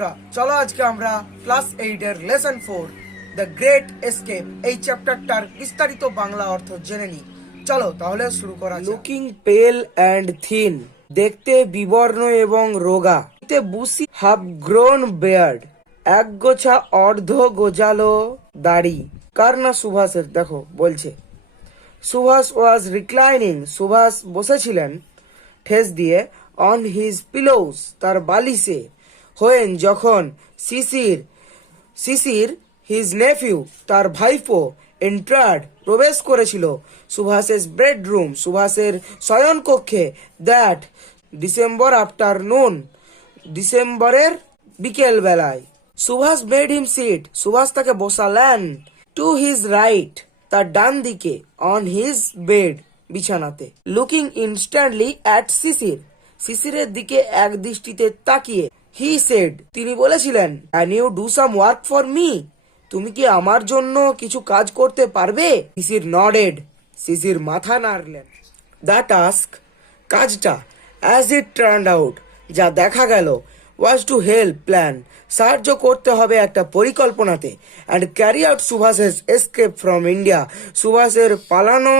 বন্ধুরা, চলো আজকে আমরা ক্লাস 8 এর লেসন 4 দ্য গ্রেট এস্কেপ এই চ্যাপ্টারটার বিস্তারিত বাংলা অর্থ জেনে নিই। চলো তাহলে শুরু করা যাক। লুকিং পেল অ্যান্ড থিন, দেখতে বিবর্ণ এবং রোগা, বুসি হাফ গ্রোন বেয়ার্ড, একগোছা অর্ধ গোজালো দাড়ি। কার না? সুভাষের। দেখো বলছে সুভাষ ওয়াজ রিক্লাইনিং, সুভাষ বসেছিলেন ঠেস দিয়ে, অন হিজ পিলোস, তার বালিশে, হোয়েন যখন, শিশির হিজ নেফিউ, তার ভাইপো, এন্টার্ড প্রবেশ করেছিল, সুভাষের বেডরুম, সুভাষের শয়ন কক্ষে, দ্যাট ডিসেম্বর আফটারনুন, ডিসেম্বরের বিকেল বেলায়। Subhash made him sit, Subhash তাকে বসালেন, টু হিজ রাইট, তার ডান দিকে, অন হিজ বেড, বিছানাতে, লুকিং ইনস্ট্যান্টলি অ্যাট শিশিরের দিকে এক দৃষ্টিতে তাকিয়ে, হি সেড, তিনি বলেছিলেন, can you do some work for me, তুমি কি আমার জন্য কিছু কাজ করতে পারবে? শিশির নডেড, শিশির মাথা নাড়লেন। দ্য টাস্ক, কাজটা, অ্যাজ ইট টার্নড আউট, যা দেখা গেল, ওয়াজ টু হেল্প প্ল্যান, সাহায্য করতে হবে একটা পরিকল্পনাতে, অ্যান্ড ক্যারি আউট সুভাষের এসকেপ ফ্রম ইন্ডিয়া, সুভাষের পালানো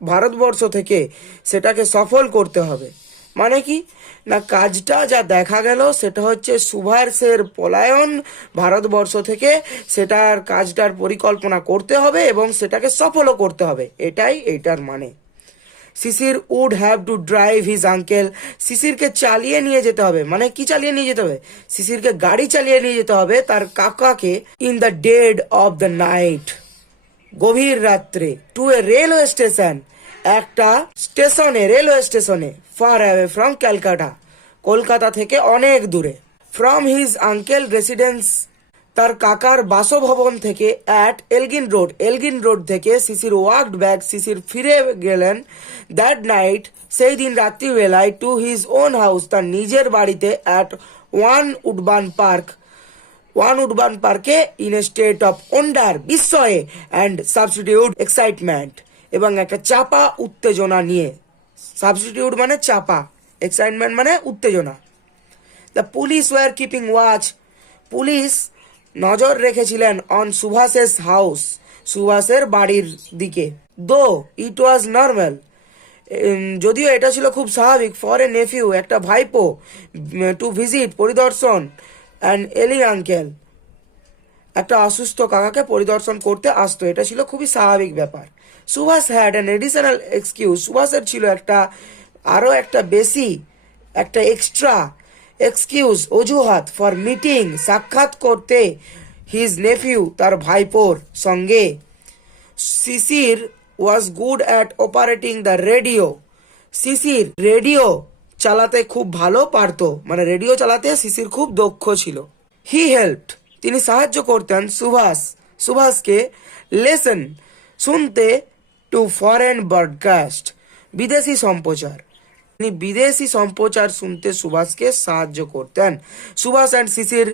ভারতবর্ষ থেকে সেটাকে সফল করতে হবে। মানে কি না, কাজটা যা দেখা গেল সেটা হচ্ছে সুভাষের পলায়ন ভারতবর্ষ থেকে, সেটার কাজটার পরিকল্পনা করতে হবে এবং সেটাকে সফলও করতে হবে, এটাই এইটার মানে। Sisir would have to drive his uncle, শিশিরকে চালিয়ে নিয়ে যেতে হবে। মানে কি চালিয়ে নিয়ে যেতে হবে? শিশিরকে গাড়ি চালিয়ে নিয়ে যেতে হবে তার কাকাকে, in the dead of the night, গভীর রাত্রে, টু এ রেলওয়ে স্টেশন, একটা স্টেশনে, রেলওয়ে স্টেশনে, far away from Calcutta, Kolkata থেকে অনেক দূরে, ফ্রম হিজ আঙ্কেল রেসিডেন্স, তার কাকার বাসভবন থেকে, অ্যাট এলগিন রোড থেকে শিশির ওয়াকড ব্যাক, শিশির ফিরে গেলেন, দ্যাট নাইট, সেই দিন রাত্রিবেলায়, টু হিজ ওন হাউস, তার নিজের বাড়িতে, অ্যাট ওয়ান উডবান পার্কে, in a state of wonder, বিস্ময়ে, অ্যান্ড সাবস্টিটিউট এক্সাইটমেন্ট, এবং একটা চাপা উত্তেজনা নিয়ে। সাবস্টিটিউট মানে চাপা, এক্সাইটমেন্ট মানে উত্তেজনা। The police were keeping watch, police নজর রেখেছিলেন, অন সুভাষের হাউস, সুভাষের বাড়ির দিকে, দো ইট ওয়াজ নর্মাল, যদিও এটা ছিল খুব স্বাভাবিক, ফর এ নেফিউ, একটা ভাইপো, টু ভিজিট, পরিদর্শন, অ্যান্ড এলি আঙ্কেল, একটা অসুস্থ কাকাকে পরিদর্শন করতে আসতো, এটা ছিল খুবই স্বাভাবিক ব্যাপার। Subhas had an additional excuse, সুভাষের ছিল আরো একটা বেশি, একটা এক্সট্রা এক্সকিউজ, অজুহাত, ফর মিটিং, সাক্ষাৎ করতে, হিজ নেফিউ, তার ভাইপোর সঙ্গে। Sisir was good at operating the radio, Sisir radio চালাতে খুব ভালো পারতো, মানে রেডিও চালাতে শিশির খুব দক্ষ ছিল। হি হেল্পড, তিনি সাহায্য করতেন সুভাষকে, লেসন, শুনতে, টু ফরেন ব্রডকাস্ট, বিদেশি সম্প্রচার, তিনি বিদেশি সম্প্রচার শুনতে সুভাষকে সাহায্য করতেন। সুভাষ অ্যান্ড শিশির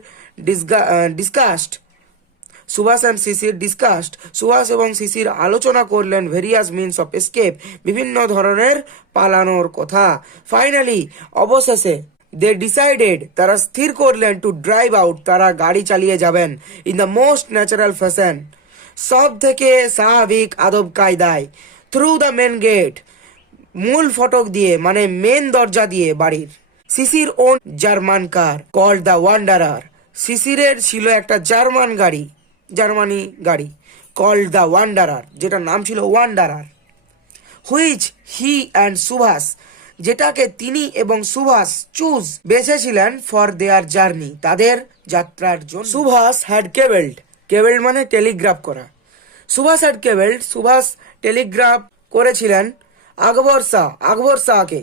ডিসকাস্ট, সুভাষ এবং শিশির আলোচনা করলেন, ভেরিয়াস মিনস অফ এসকেপ, বিভিন্ন ধরনের পালানোর কথা। ফাইনালি, অবশেষে, দে ডিসাইডেড, তারা স্থির করলেন, টু ড্রাইভ আউট, তারা গাড়ি চালিয়ে যাবেন, in the most natural fashion, সব থেকে স্বাভাবিক আদব কায়দায়, থ্রু দ্য মেন গেট, মূল ফটক দিয়ে, মানে মেন দরজা দিয়ে বাড়ির। Sisir own German car, called the Wanderer, শিশিরের ছিল একটা জার্মানি গাড়ি, কল্ড দ্য ওয়ান্ডারার, যেটা নাম ছিল wanderer, which he and Subhash, যেটাকে তিনি এবং সুভাষ বেছেছিলেন, ফর দেয়ার জার্নি, তাদের যাত্রার জন্য। সুভাষ হ্যাড কেবেল্ড মানে টেলিগ্রাফ করা, সুভাষ টেলিগ্রাফ করেছিলেন আকবর শাহকে,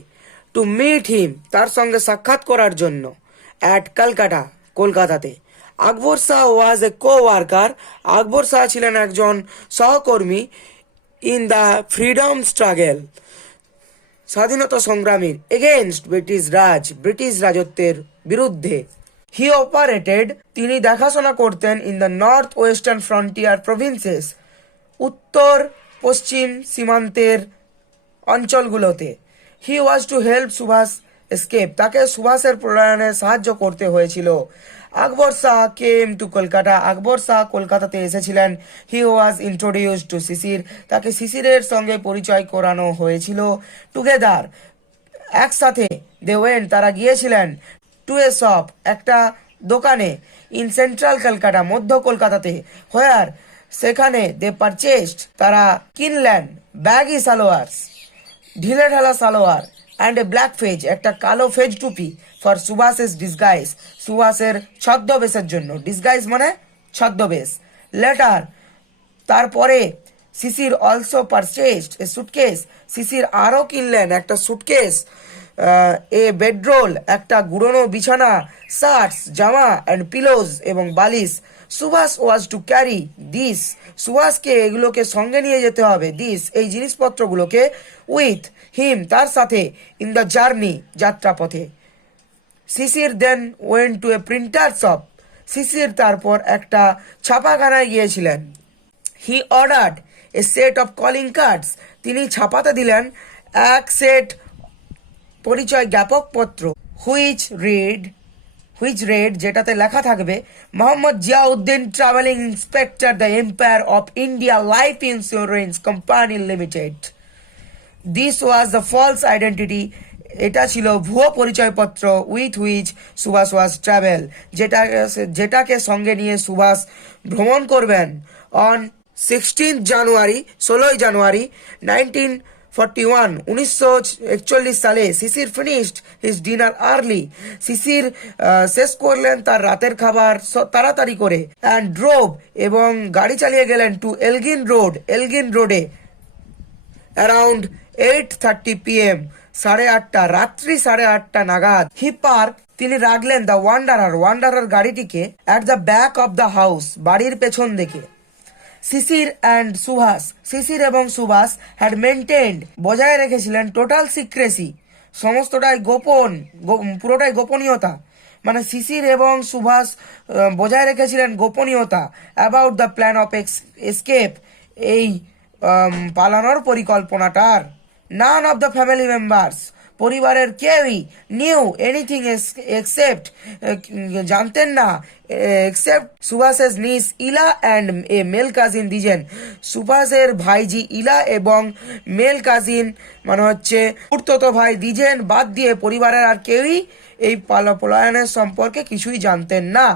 টু মিট হিম, তার সঙ্গে সাক্ষাৎ করার জন্য, অ্যাট কলকাতাতে। আকবর শাহ ওয়াজ এ কো-ওয়ার্কার, আকবর শাহ ছিলেন একজন সহকর্মী, ইন দ্য ফ্রিডম স্ট্রাগল, স্বাধীনতা সংগ্রামীর, এগেইনস্ট ব্রিটিশ রাজত্বের বিরুদ্ধে। হি অপারেটেড, তিনি দেখাশোনা করতেন, in the north western frontier provinces, উত্তর পশ্চিম সীমান্তের অঞ্চলগুলোতে। হি ওয়াজ টু হেল্প সুভাষ এসকেপ, তাকে সুভাষের পলায়নে সাহায্য করতে হয়েছিল। আকবর শাহ কেম টু কলকাতা, আকবর শাহ কলকাতাতে এসেছিলেন। হি ওয়াজ ইন্ট্রোডিউস টু শিশির, তাকে শিশিরের সঙ্গে পরিচয় করানো হয়েছিল। টুগেদার, একসাথে, দে ওয়েন্ট, তারা গিয়েছিলেন, টু এ শপ, একটা দোকানে, ইন সেন্ট্রাল কলকাতা, মধ্য কলকাতাতে, হোয়ার, সেখানে, দে পারচেস্ট, তারা কিনলেন, ব্যাগি সালোয়ার্স, ঢিলে ঢালা salwar, and a black fez, একটা কালো ফেজ টুপি, ফর সুভাষের ডিসগাইজ, সুভাষের ছদ্মবেশের জন্য। ডিসগাইজ মানে ছদ্মবেশ। লেটার, তারপরে, শিশির অলসো পারচেস্ট এ সুটকেস, শিশির আরও কিনলেন একটা সুটকেস, এ বেডরোল, একটা গুড়নো বিছানা, শার্টস, জামা, অ্যান্ড পিলোজ, এবং বালিশ। সুভাষ ওয়াজ টু ক্যারি দিস, সুভাষকে এগুলোকে সঙ্গে নিয়ে যেতে হবে, দিস, এই জিনিসপত্রগুলোকে, উইথ হিম, তার সাথে, ইন দ্য জার্নি, যাত্রাপথে। Sisir then went to a printer shop, Sisir তারপর একটা ছাপাখানায় গিয়েছিলেন। He ordered a set of calling cards, তিনি ছাপাতে দিলেন এক সেট পরিচয় জ্ঞাপক পত্র, হুইচ রেড, যেটাতে লেখা থাকবে, Mohammad Ziauddin travelling inspector, the empire of India life insurance company limited. This was the false identity, এটা ছিল ভুয়ো পরিচয়পত্র, with which Subhash was travel, যেটাকে সঙ্গে নিয়ে সুভাষ ভ্রমণ করবেন। অন 16 জানুয়ারি 1941, 1941 সালে, শিশির ফিনিশড হিজ ডিনার আর্লি, শিশির শেষ করলেন তার রাতের খাবার তাড়াতাড়ি করে, অ্যান্ড ড্রোভ, এবং গাড়ি চালিয়ে গেলেন, টু এলগিন রোডে, অ্যারাউন্ড 8:30 PM, 8:30, রাত্রি 8:30 নাগাদ। হি পার্ক, তিনি রাখলেন দ্য ওয়ান্ডারার গাড়িটিকে, at the back of the house, বাড়ির পেছন দিকে। শিশির এবং সুভাষ হ্যাড মেনটেন্ড, বজায় রেখেছিলেন, টোটাল সিক্রেসি, সমস্তটাই গোপন, পুরোটাই গোপনীয়তা, মানে শিশির এবং সুভাষ বজায় রেখেছিলেন গোপনীয়তা, about the plan of escape, এই পালানোর পরিকল্পনাটার। None of the family members, পরিবারের কেউই, নিউ এনিথিং এক্সেপ্ট, জানতেন না, এক্সেপ্ট সুভাষের niece Ila and a male cousin Dwijen, সুভাষের ভাইজি ইলা এবং মেল কাজিন মানে হচ্ছে খুড়তো ভাই দিজেন বাদ দিয়ে পরিবারের আর কেউই এই পলায়নের সম্পর্কে কিছুই জানতেন না।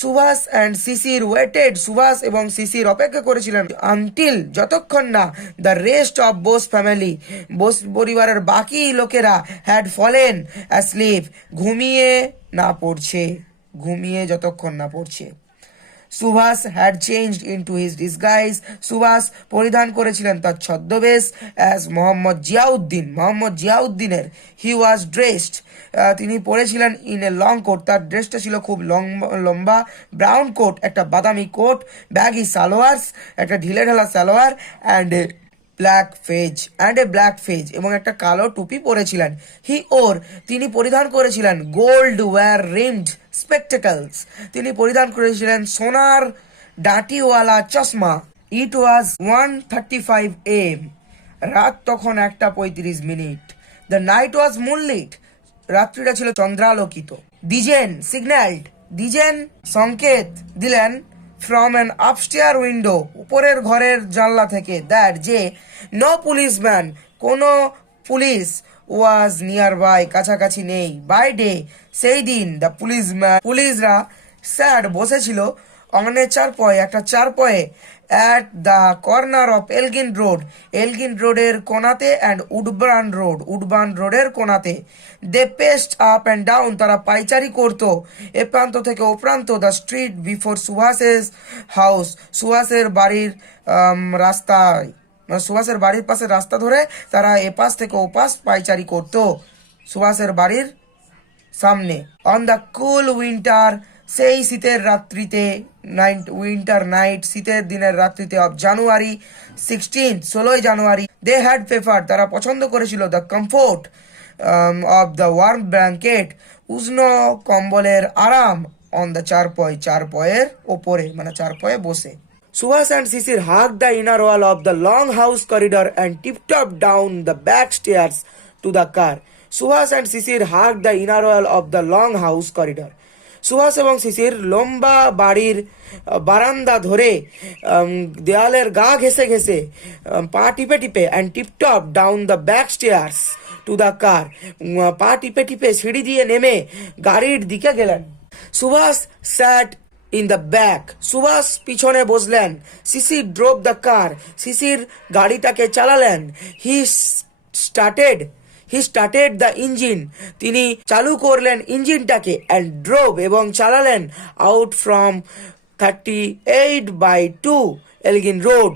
সুভাষ অ্যান্ড শিশির ওয়েটেড, সুভাষ এবং শিশির অপেক্ষা করেছিলেন, আনটিল, যতক্ষণ না, the rest of Bose family, Bose পরিবারের বাকি লোকেরা, হ্যাড ফলেন অ্যাসলিপ, ঘুমিয়ে যতক্ষণ না পড়ছে। Subhas had changed into his disguise, Subhas পরিধান করেছিলেন তার ছদ্মবেশ, অ্যাজ মোহাম্মদ জিয়াউদ্দিনের। হি ওয়াজ ড্রেসড, তিনি পরেছিলেন ইন এ লং কোট, তার ড্রেসটা ছিল খুব লম্বা, ব্রাউন কোট, একটা বাদামি কোট, ব্যাগি সালোয়ার্স, একটা ঢিলে ঢালা salwar, and a black fez, এবং একটা কালো টুপি পরেছিলেন। তিনি পরিধান করেছিলেন গোল্ড ওয়্যার রিমড স্পেকটেকলস, তিনি পরিধান করেছিলেন সোনার ডাঁটিওয়ালা চশমা। ইট ওয়াজ 1:35 AM, রাত তখন 1:35। দ্য নাইট ওয়াজ মুনলিট, রাত্রিটা ছিল চন্দ্রালোকিত। দিজেন সংকেত দিলেন, ফ্রম অ্যান আপস্টেয়ার উইন্ডো, উপরের ঘরের জানলা থেকে, দ্যাট, যে, নো পুলিশম্যান, কোনো পুলিশ, ওয়াজ নিয়ার বাই, কাছাকাছি নেই, বাই ডে, সেই দিন, দ্য পুলিশরা স্যাড, বসেছিল, অন এ চারপয়, একটা চারপয়ে, at the corner of Elgin রোডের কোনাতে, অ্যান্ড উডবার্ন রোডের কোনাতে। They paced up and down, তারা পাইচারি করত এ প্রান্ত থেকে ও প্রান্ত, দ্য স্ট্রিট বিফোর সুভাষের হাউস, সুভাষের বাড়ির রাস্তায়, সুভাষের বাড়ির পাশে রাস্তা ধরে তারা এপাশ থেকে ওপাশ পাইচারি করত সুভাষের বাড়ির সামনে। অন দ্য কুল উইন্টার, সেই শীতের রাত্রিতে, উইন্টার নাইট, শীতের দিনের রাত্রিতে, of January 16 January, they had prefer, তারা পছন্দ করেছিল, the comfort of the warm blanket, উষ্ণ কম্বলের আরাম, অন দ্য চারপয়ের ওপরে, মানে চারপয়ে বসে। Subhas and Sisir hugged the inner wall of the long house corridor and tiptoed down the back stairs to the car. Subhas and Sisir hugged the inner wall of the long house corridor. Subhash এবং শিশির লম্বা বাড়ির বারান্দা ধরে দেয়ালের গা ঘেঁষে ঘেঁষে পা টিপে টিপে and tiptoed down the back stairs to the car, পা টিপে টিপে সিঁড়ি দিয়ে নেমে গাড়ির দিকে গেলেন। Subhas sat in the back, Subhas পিছনে বসলেন। Sisir drove the car, Sisir গাড়িটাকে চালালেন। হি স্টার্টেড দ্য ইঞ্জিন, তিনি চালু করলেন ইঞ্জিনটাকে। অ্যান্ড ড্রোভ এবং চালালেন out from 38/2 Elgin road,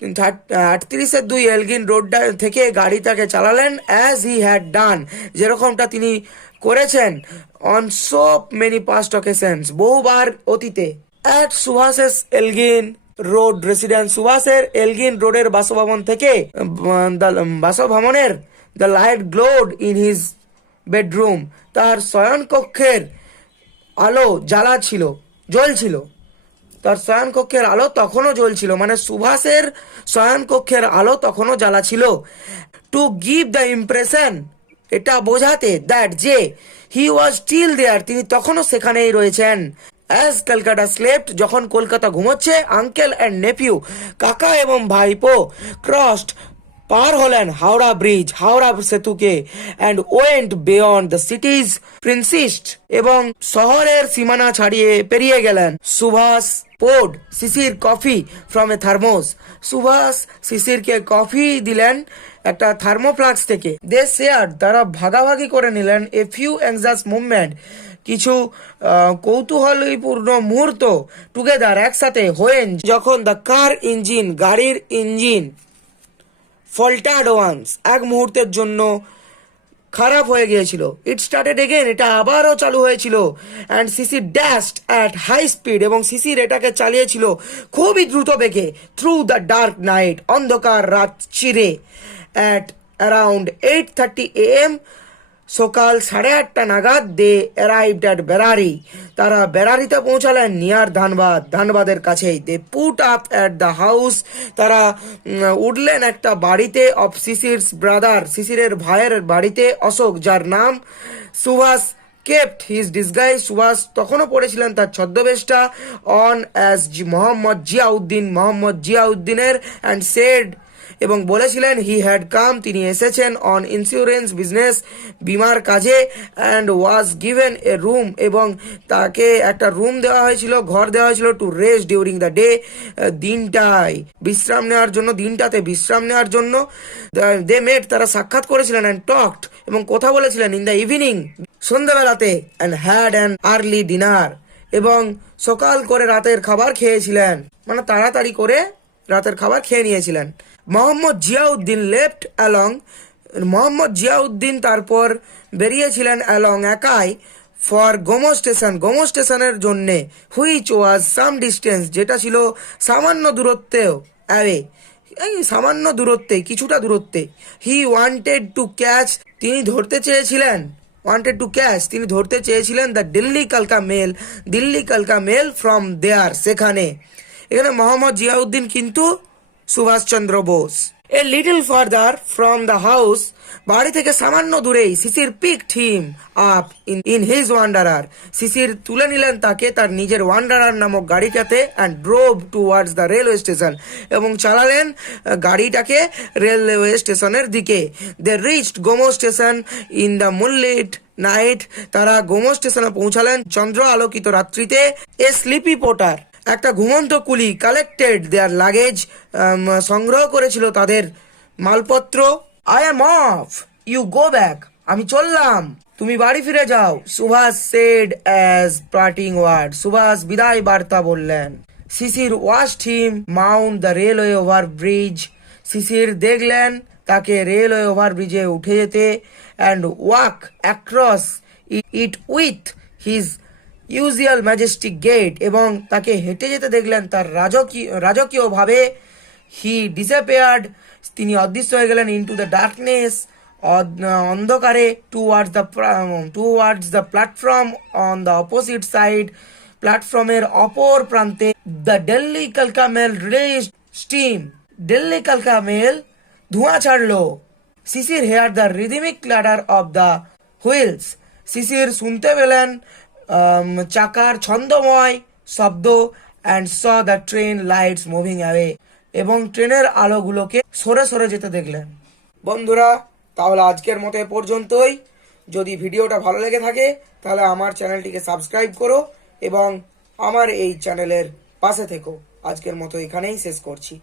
38-2 Elgin রোডটা থেকে গাড়িটাকে চালালেন। অ্যাজ হি হ্যাড ডান, যেরকমটা তিনি করেছেন on so many past occasions, বহুবার অতীতে। At Subhas's Elgin road residence, সুভাষের এলগিন রোডের বাসভবন থেকে বাসভবনের the light glowed in his bedroom, তার শয়নকক্ষের আলো জ্বলছিল। তার শয়নকক্ষের আলো তখনও জ্বলছিল, মানে সুভাষের শয়নকক্ষের আলো তখনও জ্বালা ছিল। টু গিভ দ্য ইমপ্রেশন, এটা বোঝাতে, দ্যাট যে হি ওয়াজ স্টিল দেয়ার, তিনি তখনও সেখানেই রয়েছেন। অ্যাজ কলকাতা স্লেপ্ট, যখন কলকাতা ঘুমোচ্ছে, আঙ্কেল অ্যান্ড নেফিউ, কাকা এবং ভাইপো, ক্রসড, পার হলেন হাওড়া ব্রিজ, হাওড়া সেতুকে, and went beyond the city's precincts, এবং শহরের সীমানা পেরিয়ে গেলেন। Subhas poured Sisir coffee from a thermos, Subhas শিশিরকে কফি দিলেন একটা থার্মোফ্লাক্স থেকে। দে শেয়ার, তারা ভাগাভাগি করে নিলেন। এ ফিউ অ্যাংজাস মুভমেন্ট, কিছু কৌতূহলীপূর্ণ মুহূর্ত, টুগেদার, একসাথে, হোয়েন, যখন দ্য কার ইঞ্জিন, গাড়ির ইঞ্জিন, ফল্টার্ড ওয়ান্স, এক মুহূর্তের জন্য খারাপ হয়ে গিয়েছিল। ইট স্টার্টেড এগেন, এটা আবারও চালু হয়েছিল। And Sisir dashed at high speed, এবং শিশির এটাকে চালিয়েছিল খুবই দ্রুত বেগে। থ্রু দ্য ডার্ক নাইট, অন্ধকার রাত চিরে। অ্যাট অ্যারাউন্ড 8:30 AM, সকাল 8:30 নাগাদ, দে অ্যারাইভড অ্যাট বেরারি, তারা বেরারিতে পৌঁছালেন। নিয়ার ধানবাদের কাছেই। They put up at the house, তারা উঠলেন একটা বাড়িতে। অফ শিশিরস ব্রাদার, শিশিরের ভাইয়ের বাড়িতে, অশোক, যার নাম Subhas kept his disguise, Subhas তখনও পড়েছিলেন তার ছদ্মবেশটা। অন অ্যাজ মোহাম্মদ জিয়াউদ্দিনের, অ্যান্ড সেড, এবং বলেছিলেন হি হ্যাড কাম, তিনি এসেছেন, অন ইন্স্যুরেন্স বিজনেস, বিমার কাজে। And was given a room, এবং তাকে একটা রুম দেওয়া হয়েছিল, ঘর দেওয়া হয়েছিল। To rest during the day, দিনটাতে বিশ্রাম নেওয়ার জন্য। দে মেট, তারা সাক্ষাৎ করেছিলেন। অ্যান্ড টকড, এবং কথা বলেছিলেন। ইন দ্য ইভিনিং, সন্ধ্যাবেলাতে। And had an early dinner, এবং সকাল করে রাতের খাবার খেয়েছিলেন, মানে তাড়াতাড়ি করে রাতের খাবার খেয়ে নিয়েছিলেন। মোহাম্মদ জিয়াউদ্দিন তারপর বেরিয়েছিলেন অ্যালং, একাই, ফর গোমো স্টেশনের জন্যে। হুইচ ওয়াজ সাম ডিস্টেন্স, যেটা ছিল সামান্য দূরত্বেও, অ্যাওয়ে, কিছুটা দূরত্বে। হি ওয়ান্টেড টু ক্যাচ, তিনি ধরতে চেয়েছিলেন দ্য দিল্লি কালকা মেল ফ্রম দেয়ার, সেখানে। এখানে মোহাম্মদ জিয়াউদ্দিন কিন্তু Subhas Chandra Bose. A little farther from the house, বাড়ি থেকে সামান্য দূরেই, Sisir picked him up in his Wanderer, Sisir তুলে নিলেন তাকে তার নিজের ওয়ান্ডারার নামক গাড়িটাতে। And drove towards the railway station, এবং চালালেন গাড়িটাকে রেলওয়ে স্টেশনের দিকে। They reached Gomoh station in the moonlit night, তারা গোমো স্টেশনে পৌঁছালেন চন্দ্র আলোকিত রাত্রিতে। এ স্লিপি পোর্টার, একটা ঘুমন্ত কুলি, কালেক্টেড দেয়ার লাগেজ, সংগ্রহ করেছিল তাদের মালপত্র। I'm off, you go back, আমি চললাম, তুমি বাড়ি ফিরে যাও। Subhas said as parting word, Subhas বিদায় বার্তা বললেন। Sisir watched him mount the railway over bridge, Sisir দেখলেন তাকে রেলওয়ে ওভার ব্রিজে উঠে যেতে। And walk across it with his usual majestic gait, এবং তাকে হেঁটে যেতে দেখলেন তার রাজকীয় ভাবে। হি ডিসঅ্যাপিয়ার্ড, তিনি অদৃশ্য হয়ে গেলেন। ইনটু দ্য ডার্কনেস, অন্ধকারে। Towards the platform on the opposite side, প্ল্যাটফর্মের অপর প্রান্তে। দ্য দিল্লি কালকা মেল রিলিজড স্টিম, দিল্লি কালকা মেল ধোঁয়া ছাড়লো। Sisir hear the rhythmic clatter of the wheels, Sisir শুনতে পেলেন চাকার ছন্দময় শব্দ and saw the train lights moving away, এবং ট্রেনের আলোগুলোকে সরে সরে যেতে দেখলেন। বন্ধুরা, তাহলে আজকের মতো এ পর্যন্তই। যদি ভিডিওটা ভালো লেগে থাকে তাহলে আমার চ্যানেলটিকে সাবস্ক্রাইব করো এবং আমার এই চ্যানেলের পাশে থেকো। আজকের মতো এখানেই শেষ করছি।